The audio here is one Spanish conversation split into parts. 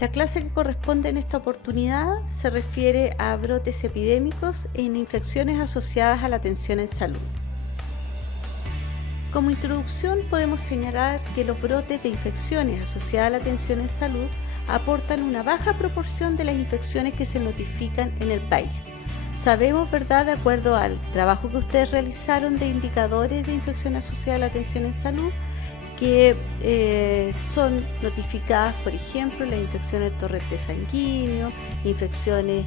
La clase que corresponde en esta oportunidad se refiere a brotes epidémicos en infecciones asociadas a la atención en salud. Como introducción podemos señalar que los brotes de infecciones asociadas a la atención en salud aportan una baja proporción de las infecciones que se notifican en el país. Sabemos, ¿verdad?, de acuerdo al trabajo que ustedes realizaron de indicadores de infecciones asociadas a la atención en salud, que son notificadas, por ejemplo, las infecciones del torrente sanguíneo, infecciones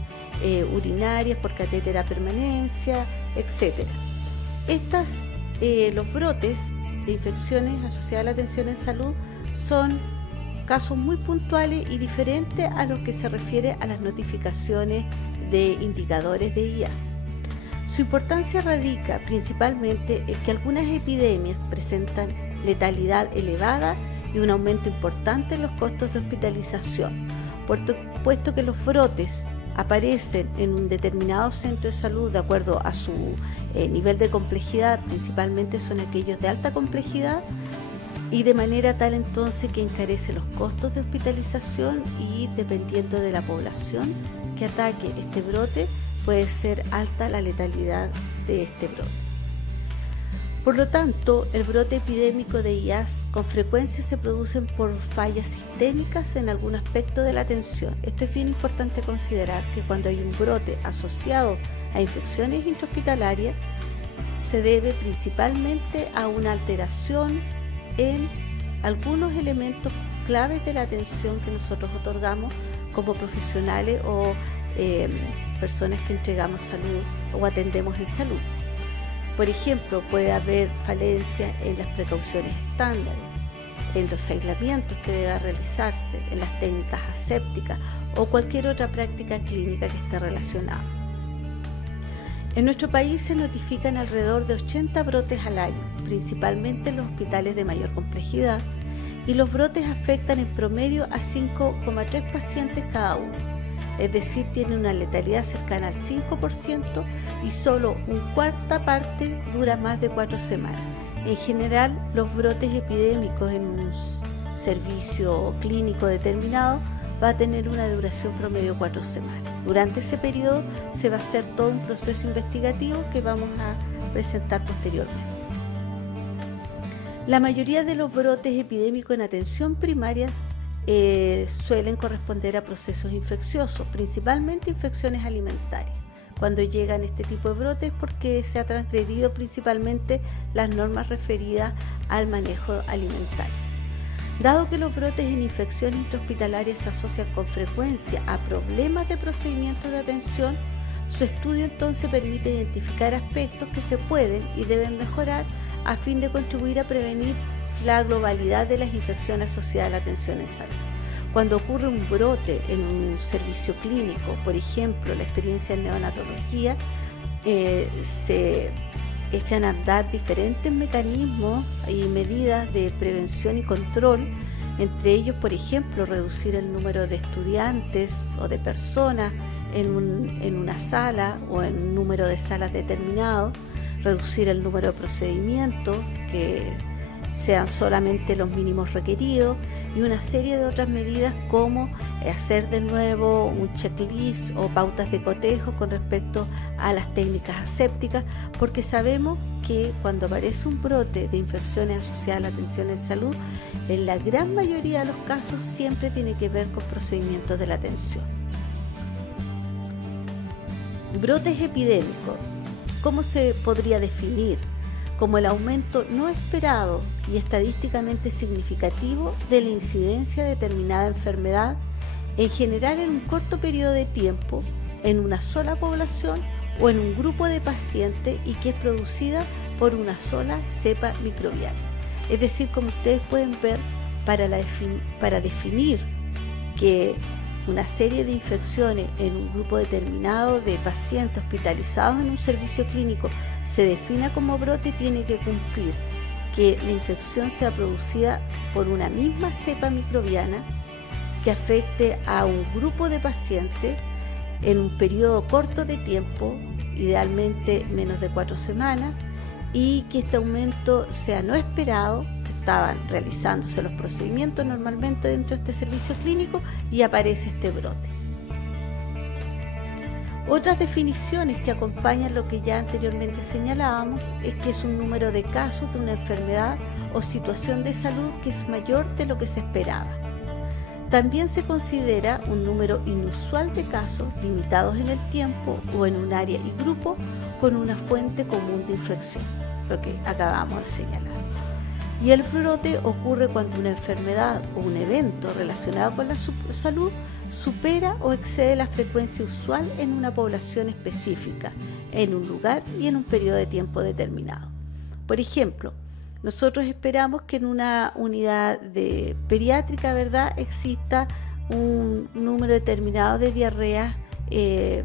urinarias por catéter a permanencia, etc. Los brotes de infecciones asociadas a la atención en salud son casos muy puntuales y diferentes a los que se refiere a las notificaciones de indicadores de IAS. Su importancia radica principalmente en que algunas epidemias presentan letalidad elevada y un aumento importante en los costos de hospitalización, puesto que los brotes aparecen en un determinado centro de salud de acuerdo a su nivel de complejidad, principalmente son aquellos de alta complejidad, y de manera tal entonces que encarece los costos de hospitalización, y dependiendo de la población que ataque este brote puede ser alta la letalidad de este brote. Por lo tanto, el brote epidémico de IAS con frecuencia se producen por fallas sistémicas en algún aspecto de la atención. Esto es bien importante considerar, que cuando hay un brote asociado a infecciones intrahospitalarias se debe principalmente a una alteración en algunos elementos claves de la atención que nosotros otorgamos como profesionales o personas que entregamos salud o atendemos en salud. Por ejemplo, puede haber falencias en las precauciones estándares, en los aislamientos que deba realizarse, en las técnicas asépticas o cualquier otra práctica clínica que esté relacionada. En nuestro país se notifican alrededor de 80 brotes al año, principalmente en los hospitales de mayor complejidad, y los brotes afectan en promedio a 5,3 pacientes cada uno. Es decir, tiene una letalidad cercana al 5% y solo una cuarta parte dura más de 4 semanas. En general, los brotes epidémicos en un servicio clínico determinado va a tener una duración promedio de 4 semanas. Durante ese periodo se va a hacer todo un proceso investigativo que vamos a presentar posteriormente. La mayoría de los brotes epidémicos en atención primaria suelen corresponder a procesos infecciosos, principalmente infecciones alimentarias. Cuando llegan este tipo de brotes porque se ha transgredido principalmente las normas referidas al manejo alimentario. Dado que los brotes en infecciones intrahospitalarias se asocian con frecuencia a problemas de procedimientos de atención, su estudio entonces permite identificar aspectos que se pueden y deben mejorar a fin de contribuir a prevenir la globalidad de las infecciones asociadas a la atención en salud. Cuando ocurre un brote en un servicio clínico, por ejemplo, la experiencia en neonatología, se echan a andar diferentes mecanismos y medidas de prevención y control, entre ellos, por ejemplo, reducir el número de estudiantes o de personas en una sala o en un número de salas determinado, reducir el número de procedimientos que sean solamente los mínimos requeridos, y una serie de otras medidas como hacer de nuevo un checklist o pautas de cotejo con respecto a las técnicas asépticas, porque sabemos que cuando aparece un brote de infecciones asociadas a la atención en salud, en la gran mayoría de los casos siempre tiene que ver con procedimientos de la atención. Brotes epidémicos, ¿cómo se podría definir? Como el aumento no esperado y estadísticamente significativo de la incidencia de determinada enfermedad, en general en un corto periodo de tiempo, en una sola población o en un grupo de pacientes, y que es producida por una sola cepa microbiana. Es decir, como ustedes pueden ver, para definir que una serie de infecciones en un grupo determinado de pacientes hospitalizados en un servicio clínico se defina como brote, tiene que cumplir que la infección sea producida por una misma cepa microbiana que afecte a un grupo de pacientes en un periodo corto de tiempo, idealmente menos de 4 semanas, y que este aumento sea no esperado, se estaban realizándose los procedimientos normalmente dentro de este servicio clínico y aparece este brote. Otras definiciones que acompañan lo que ya anteriormente señalábamos es que es un número de casos de una enfermedad o situación de salud que es mayor de lo que se esperaba. También se considera un número inusual de casos limitados en el tiempo o en un área y grupo con una fuente común de infección, lo que acabamos de señalar. Y el brote ocurre cuando una enfermedad o un evento relacionado con la salud supera o excede la frecuencia usual en una población específica, en un lugar y en un periodo de tiempo determinado. Por ejemplo, nosotros esperamos que en una unidad pediátrica, ¿verdad?, exista un número determinado de diarreas que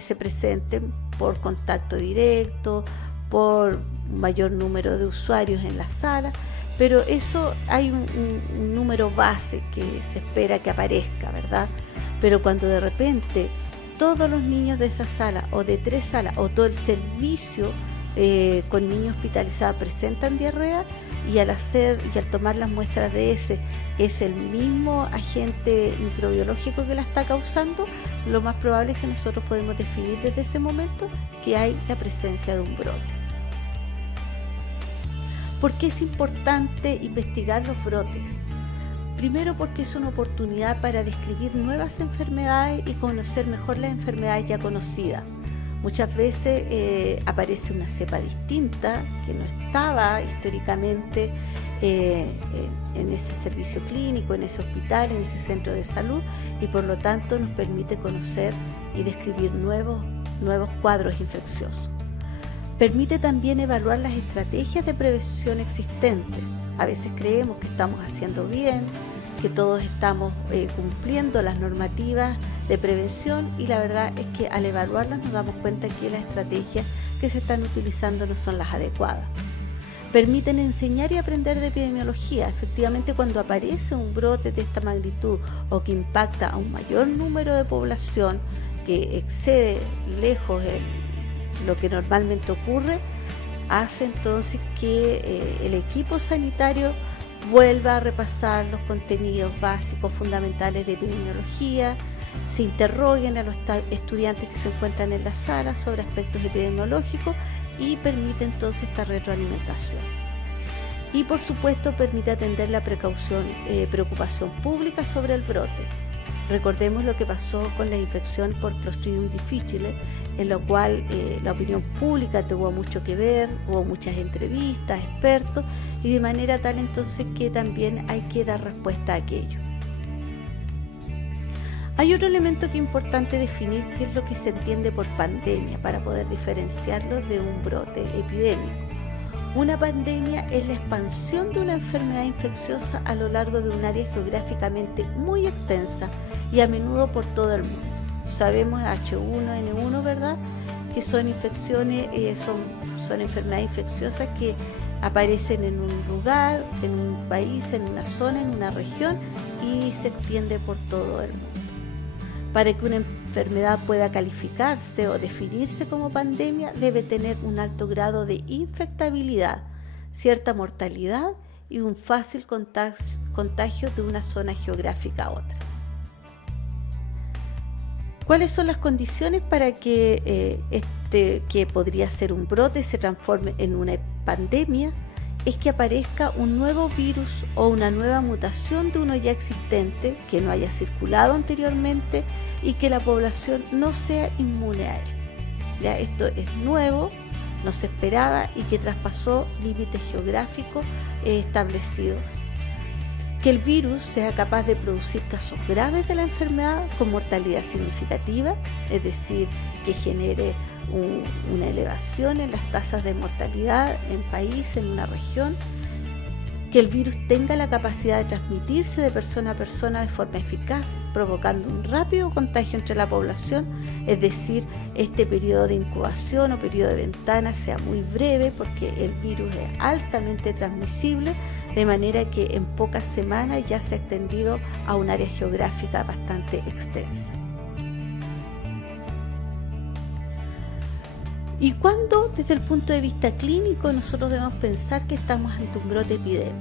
se presenten por contacto directo, por mayor número de usuarios en la sala, pero eso hay un número base que se espera que aparezca, ¿verdad? Pero cuando de repente todos los niños de esa sala o de 3 salas o todo el servicio con niños hospitalizados presentan diarrea y al tomar las muestras de ese es el mismo agente microbiológico que la está causando, lo más probable es que nosotros podemos definir desde ese momento que hay la presencia de un brote. ¿Por qué es importante investigar los brotes? Primero, porque es una oportunidad para describir nuevas enfermedades y conocer mejor las enfermedades ya conocidas. Muchas veces aparece una cepa distinta que no estaba históricamente en ese servicio clínico, en ese hospital, en ese centro de salud y por lo tanto nos permite conocer y describir nuevos cuadros infecciosos. Permite también evaluar las estrategias de prevención existentes. A veces creemos que estamos haciendo bien, que todos estamos cumpliendo las normativas de prevención y la verdad es que al evaluarlas nos damos cuenta que las estrategias que se están utilizando no son las adecuadas. Permiten enseñar y aprender de epidemiología. Efectivamente, cuando aparece un brote de esta magnitud o que impacta a un mayor número de población que excede lejos lo que normalmente ocurre, hace entonces que el equipo sanitario vuelva a repasar los contenidos básicos fundamentales de epidemiología, se interroguen a los estudiantes que se encuentran en la sala sobre aspectos epidemiológicos y permite entonces esta retroalimentación. Y por supuesto permite atender la preocupación pública sobre el brote. Recordemos lo que pasó con la infección por Clostridium difficile, en lo cual la opinión pública tuvo mucho que ver, hubo muchas entrevistas, expertos, y de manera tal entonces que también hay que dar respuesta a aquello. Hay otro elemento que es importante definir, que es lo que se entiende por pandemia, para poder diferenciarlo de un brote epidémico. Una pandemia es la expansión de una enfermedad infecciosa a lo largo de un área geográficamente muy extensa y a menudo por todo el mundo. Sabemos H1N1, ¿verdad?, que son infecciones, son enfermedades infecciosas que aparecen en un lugar, en un país, en una zona, en una región y se extiende por todo el mundo. Para que una enfermedad pueda calificarse o definirse como pandemia, debe tener un alto grado de infectabilidad, cierta mortalidad y un fácil contagio de una zona geográfica a otra. ¿Cuáles son las condiciones para que que podría ser un brote se transforme en una pandemia? Es que aparezca un nuevo virus o una nueva mutación de uno ya existente que no haya circulado anteriormente y que la población no sea inmune a él. Ya esto es nuevo, no se esperaba y que traspasó límites geográficos establecidos. Que el virus sea capaz de producir casos graves de la enfermedad con mortalidad significativa, es decir, que genere una elevación en las tasas de mortalidad en país, en una región, que el virus tenga la capacidad de transmitirse de persona a persona de forma eficaz, provocando un rápido contagio entre la población, es decir, este periodo de incubación o periodo de ventana sea muy breve porque el virus es altamente transmisible, de manera que en pocas semanas ya se ha extendido a un área geográfica bastante extensa. ¿Y cuándo, desde el punto de vista clínico, nosotros debemos pensar que estamos ante un brote epidémico?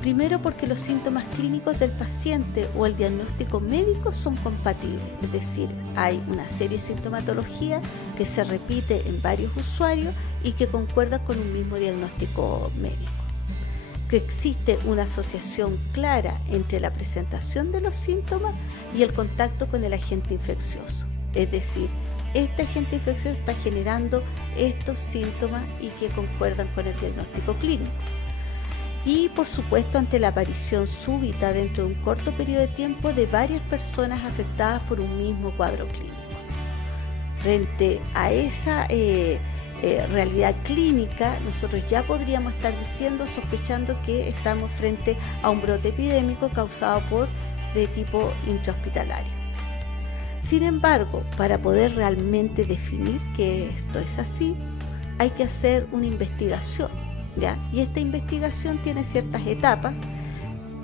Primero, porque los síntomas clínicos del paciente o el diagnóstico médico son compatibles, es decir, hay una serie de sintomatología que se repite en varios usuarios y que concuerda con un mismo diagnóstico médico. Que existe una asociación clara entre la presentación de los síntomas y el contacto con el agente infeccioso, es decir, este agente infeccioso está generando estos síntomas y que concuerdan con el diagnóstico clínico. Y por supuesto ante la aparición súbita dentro de un corto periodo de tiempo de varias personas afectadas por un mismo cuadro clínico. Frente a esa realidad clínica, nosotros ya podríamos estar sospechando que estamos frente a un brote epidémico causado de tipo intrahospitalario. Sin embargo, para poder realmente definir que esto es así, hay que hacer una investigación. ¿Ya? Y esta investigación tiene ciertas etapas.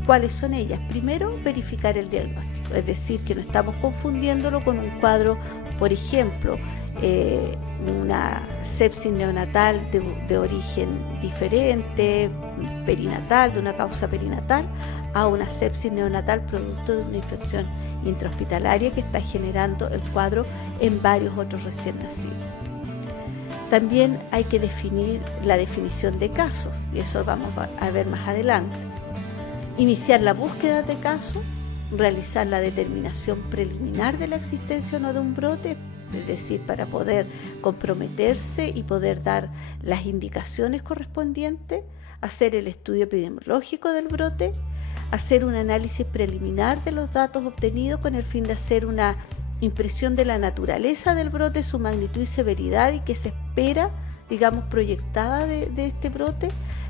¿Cuáles son ellas? Primero, verificar el diagnóstico, es decir, que no estamos confundiéndolo con un cuadro, por ejemplo, una sepsis neonatal de origen diferente, perinatal, de una causa perinatal, a una sepsis neonatal producto de una infección intrahospitalaria que está generando el cuadro en varios otros recién nacidos. También hay que definir la definición de casos, y eso vamos a ver más adelante. Iniciar la búsqueda de casos, realizar la determinación preliminar de la existencia o no de un brote, es decir, para poder comprometerse y poder dar las indicaciones correspondientes, hacer el estudio epidemiológico del brote, hacer un análisis preliminar de los datos obtenidos con el fin de hacer una impresión de la naturaleza del brote, su magnitud y severidad y que se espera, digamos, proyectada de este brote,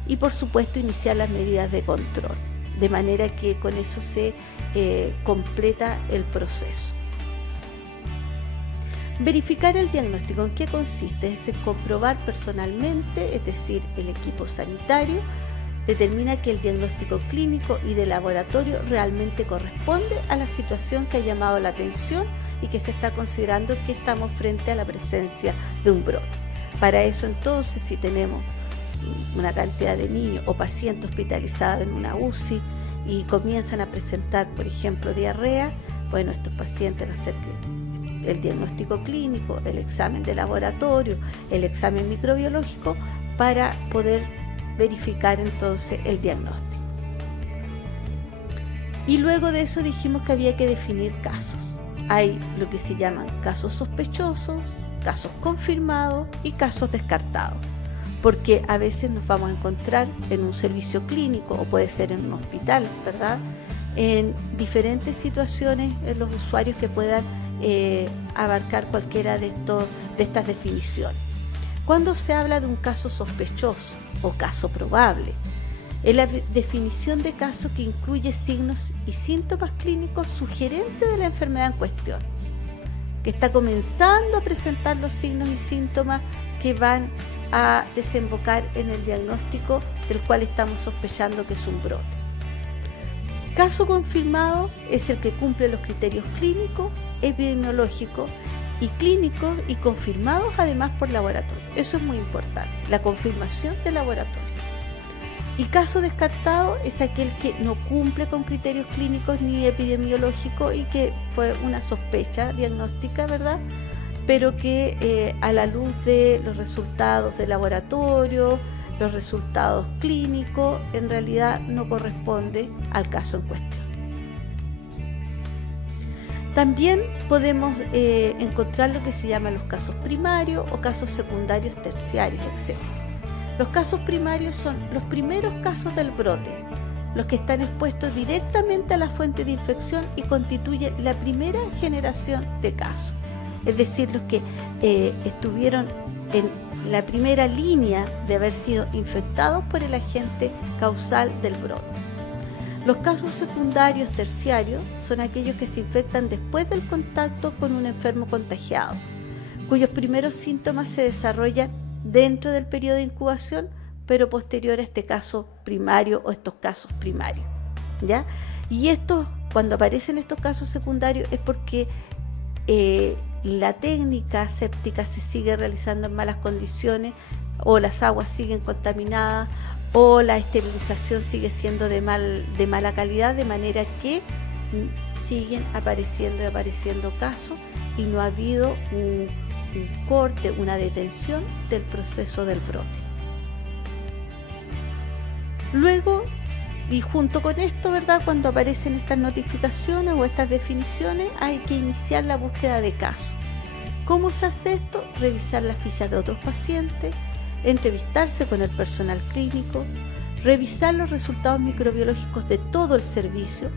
y por supuesto iniciar las medidas de control, de manera que con eso se completa el proceso. Verificar el diagnóstico, ¿en qué consiste? Es en comprobar personalmente, es decir, el equipo sanitario determina que el diagnóstico clínico y de laboratorio realmente corresponde a la situación que ha llamado la atención y que se está considerando que estamos frente a la presencia de un brote. Para eso entonces, si tenemos una cantidad de niños o pacientes hospitalizados en una UCI y comienzan a presentar, por ejemplo, diarrea, bueno, estos pacientes va a ser el diagnóstico clínico, el examen de laboratorio, el examen microbiológico para poder verificar entonces el diagnóstico. Y luego de eso dijimos que había que definir casos. Hay lo que se llaman casos sospechosos, casos confirmados y casos descartados, porque a veces nos vamos a encontrar en un servicio clínico o puede ser en un hospital, ¿verdad?, en diferentes situaciones en los usuarios que puedan abarcar cualquiera de estas definiciones. Cuando se habla de un caso sospechoso o caso probable, es la definición de caso que incluye signos y síntomas clínicos sugerentes de la enfermedad en cuestión, que está comenzando a presentar los signos y síntomas que van a desembocar en el diagnóstico del cual estamos sospechando que es un brote. Caso confirmado es el que cumple los criterios clínicos, epidemiológicos y clínicos y confirmados además por laboratorio. Eso es muy importante, la confirmación de laboratorio. Y caso descartado es aquel que no cumple con criterios clínicos ni epidemiológicos y que fue una sospecha diagnóstica, ¿verdad?, pero que a la luz de los resultados de laboratorio, los resultados clínicos, en realidad no corresponde al caso en cuestión. También podemos encontrar lo que se llama los casos primarios o casos secundarios, terciarios, etc. Los casos primarios son los primeros casos del brote, los que están expuestos directamente a la fuente de infección y constituyen la primera generación de casos, es decir, los que estuvieron en la primera línea de haber sido infectados por el agente causal del brote. Los casos secundarios terciarios son aquellos que se infectan después del contacto con un enfermo contagiado, cuyos primeros síntomas se desarrollan dentro del periodo de incubación, pero posterior a este caso primario o estos casos primarios, ¿ya? Y cuando aparecen estos casos secundarios es porque la técnica séptica se sigue realizando en malas condiciones, o las aguas siguen contaminadas, o la esterilización sigue siendo de mala calidad, de manera que siguen apareciendo casos y no ha habido un corte, una detención del proceso del brote. Luego, y junto con esto, ¿verdad?, cuando aparecen estas notificaciones o estas definiciones, hay que iniciar la búsqueda de casos. ¿Cómo se hace esto? Revisar las fichas de otros pacientes, entrevistarse con el personal clínico, revisar los resultados microbiológicos de todo el servicio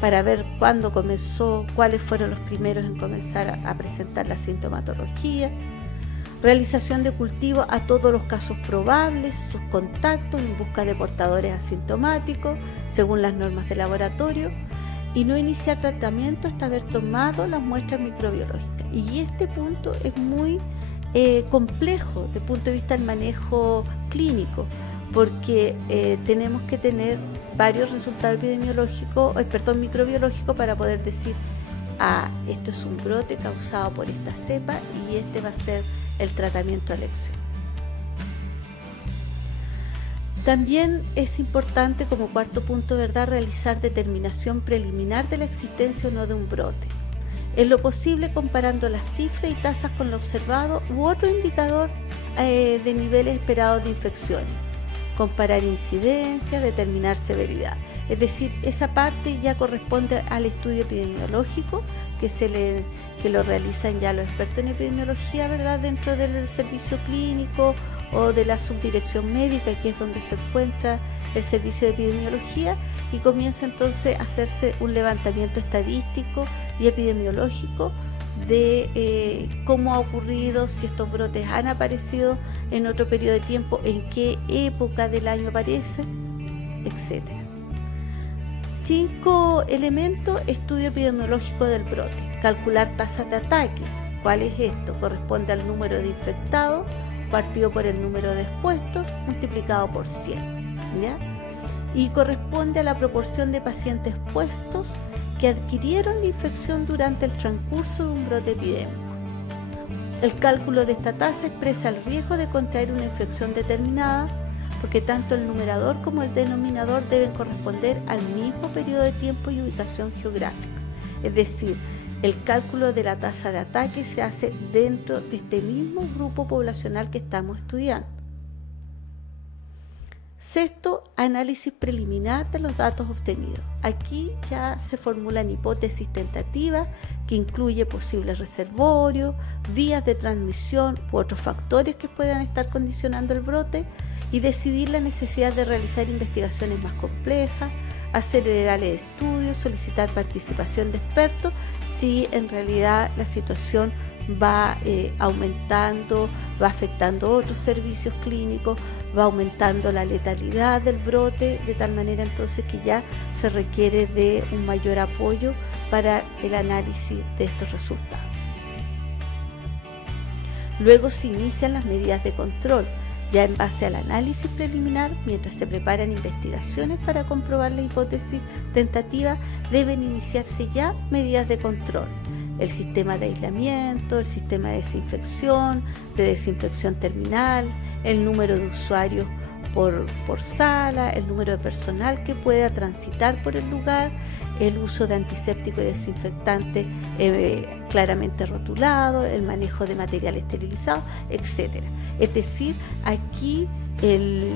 para ver cuándo comenzó, cuáles fueron los primeros en comenzar a presentar la sintomatología, realización de cultivo a todos los casos probables, sus contactos en busca de portadores asintomáticos según las normas de laboratorio, y no iniciar tratamiento hasta haber tomado las muestras microbiológicas. Y este punto es muy complejo desde el punto de vista del manejo clínico, porque tenemos que tener varios resultados microbiológicos para poder decir, esto es un brote causado por esta cepa y este va a ser el tratamiento a elección. También es importante, como cuarto punto, ¿verdad?, realizar determinación preliminar de la existencia o no de un brote. En lo posible comparando las cifras y tasas con lo observado u otro indicador de niveles esperados de infecciones. Comparar incidencia, determinar severidad. Es decir, esa parte ya corresponde al estudio epidemiológico que lo realizan ya los expertos en epidemiología, ¿verdad?, dentro del servicio clínico o de la subdirección médica, que es donde se encuentra el servicio de epidemiología, y comienza entonces a hacerse un levantamiento estadístico y epidemiológico de cómo ha ocurrido, si estos brotes han aparecido en otro periodo de tiempo, en qué época del año aparecen, etc. 5 elementos: estudio epidemiológico del brote, calcular tasas de ataque. ¿Cuál es esto? Corresponde al número de infectados partido por el número de expuestos multiplicado por 100, ¿ya? Y corresponde a la proporción de pacientes expuestos que adquirieron la infección durante el transcurso de un brote epidémico. El cálculo de esta tasa expresa el riesgo de contraer una infección determinada, porque tanto el numerador como el denominador deben corresponder al mismo periodo de tiempo y ubicación geográfica. Es decir, el cálculo de la tasa de ataque se hace dentro de este mismo grupo poblacional que estamos estudiando. Sexto, análisis preliminar de los datos obtenidos. Aquí ya se formulan hipótesis tentativas que incluye posibles reservorios, vías de transmisión u otros factores que puedan estar condicionando el brote, y decidir la necesidad de realizar investigaciones más complejas, acelerar el estudio, solicitar participación de expertos si en realidad la situación va aumentando, va afectando otros servicios clínicos, va aumentando la letalidad del brote, de tal manera entonces que ya se requiere de un mayor apoyo para el análisis de estos resultados. Luego se inician las medidas de control, ya en base al análisis preliminar. Mientras se preparan investigaciones para comprobar la hipótesis tentativa, deben iniciarse ya medidas de control. El sistema de aislamiento, el sistema de desinfección terminal, el número de usuarios por sala, el número de personal que pueda transitar por el lugar, el uso de antiséptico y desinfectante claramente rotulado, el manejo de material esterilizado, etc. Es decir, aquí el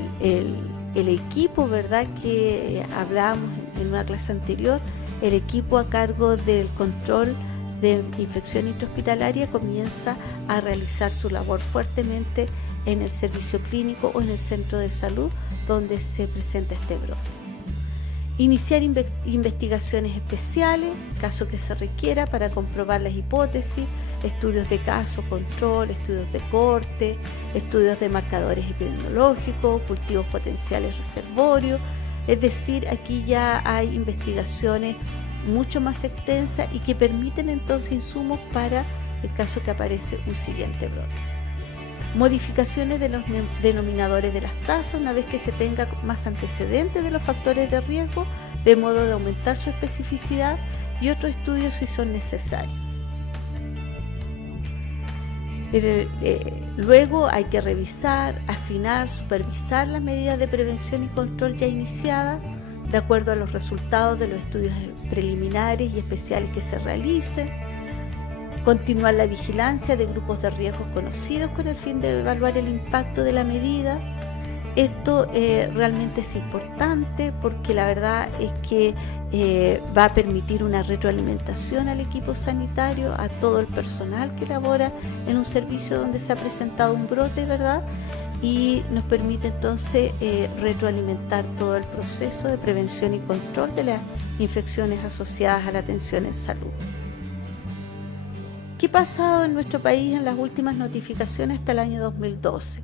equipo, ¿verdad?, que hablábamos en una clase anterior, el equipo a cargo del control de infección intrahospitalaria comienza a realizar su labor fuertemente en el servicio clínico o en el centro de salud donde se presenta este brote. Iniciar investigaciones especiales, caso que se requiera, para comprobar las hipótesis, estudios de caso, control, estudios de corte, estudios de marcadores epidemiológicos, cultivos potenciales reservorios. Es decir, aquí ya hay investigaciones mucho más extensas y que permiten entonces insumos para el caso que aparece un siguiente brote. Modificaciones de los denominadores de las tasas una vez que se tenga más antecedentes de los factores de riesgo, de modo de aumentar su especificidad, y otros estudios si son necesarios. Luego hay que revisar, afinar, supervisar las medidas de prevención y control ya iniciadas, de acuerdo a los resultados de los estudios preliminares y especiales que se realicen. Continuar la vigilancia de grupos de riesgos conocidos con el fin de evaluar el impacto de la medida. Esto realmente es importante porque la verdad es que va a permitir una retroalimentación al equipo sanitario, a todo el personal que labora en un servicio donde se ha presentado un brote, ¿verdad? Y nos permite entonces retroalimentar todo el proceso de prevención y control de las infecciones asociadas a la atención en salud. ¿Qué ha pasado en nuestro país en las últimas notificaciones hasta el año 2012?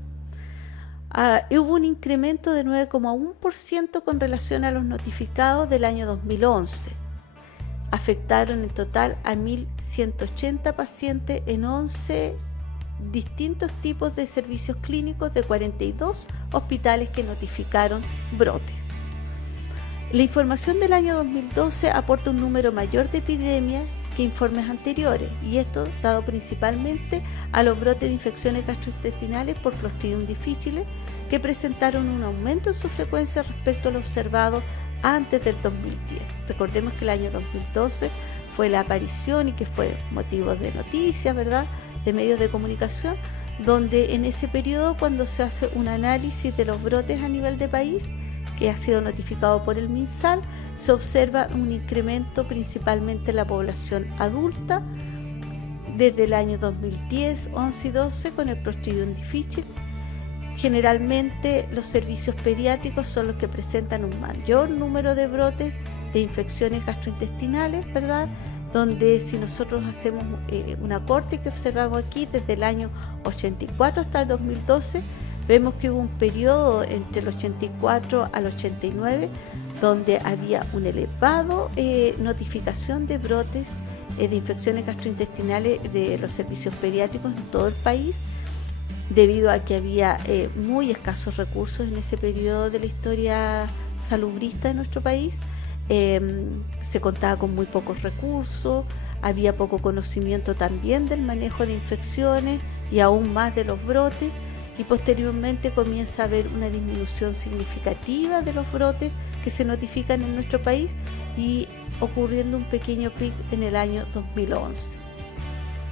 Hubo un incremento de 9,1% con relación a los notificados del año 2011. Afectaron en total a 1.180 pacientes en 11 distintos tipos de servicios clínicos de 42 hospitales que notificaron brotes. La información del año 2012 aporta un número mayor de epidemias que informes anteriores, y esto dado principalmente a los brotes de infecciones gastrointestinales por Clostridium difficile, que presentaron un aumento en su frecuencia respecto a lo observado antes del 2010. Recordemos que el año 2012 fue la aparición y que fue motivo de noticias, ¿verdad?, de medios de comunicación, donde en ese periodo, cuando se hace un análisis de los brotes a nivel de país, que ha sido notificado por el MinSal, se observa un incremento principalmente en la población adulta desde el año 2010, 11 y 12 con el Clostridium difficile. Generalmente los servicios pediátricos son los que presentan un mayor número de brotes de infecciones gastrointestinales, ¿verdad? Donde si nosotros hacemos una corte que observamos aquí desde el año 84 hasta el 2012, vemos que hubo un periodo entre el 84 al 89 donde había un elevado notificación de brotes de infecciones gastrointestinales de los servicios pediátricos en todo el país, debido a que había muy escasos recursos en ese periodo de la historia salubrista de nuestro país. Se contaba con muy pocos recursos, había poco conocimiento también del manejo de infecciones y aún más de los brotes, y posteriormente comienza a haber una disminución significativa de los brotes que se notifican en nuestro país, y ocurriendo un pequeño pic en el año 2011.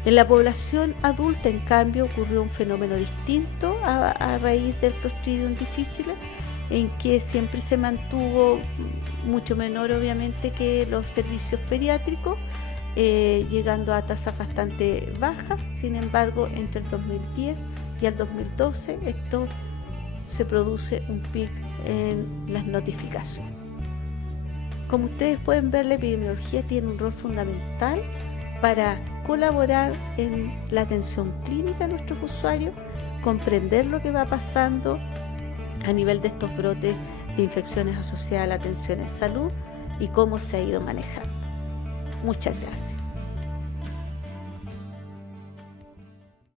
En la población adulta, en cambio, ocurrió un fenómeno distinto a raíz del Clostridium difficile, en que siempre se mantuvo mucho menor, obviamente, que los servicios pediátricos, llegando a tasas bastante bajas. Sin embargo, entre el 2010 y el 2012, esto se produce un pic en las notificaciones. Como ustedes pueden ver, la epidemiología tiene un rol fundamental para colaborar en la atención clínica de nuestros usuarios, comprender lo que va pasando a nivel de estos brotes de infecciones asociadas a la atención en salud y cómo se ha ido manejando. Muchas gracias.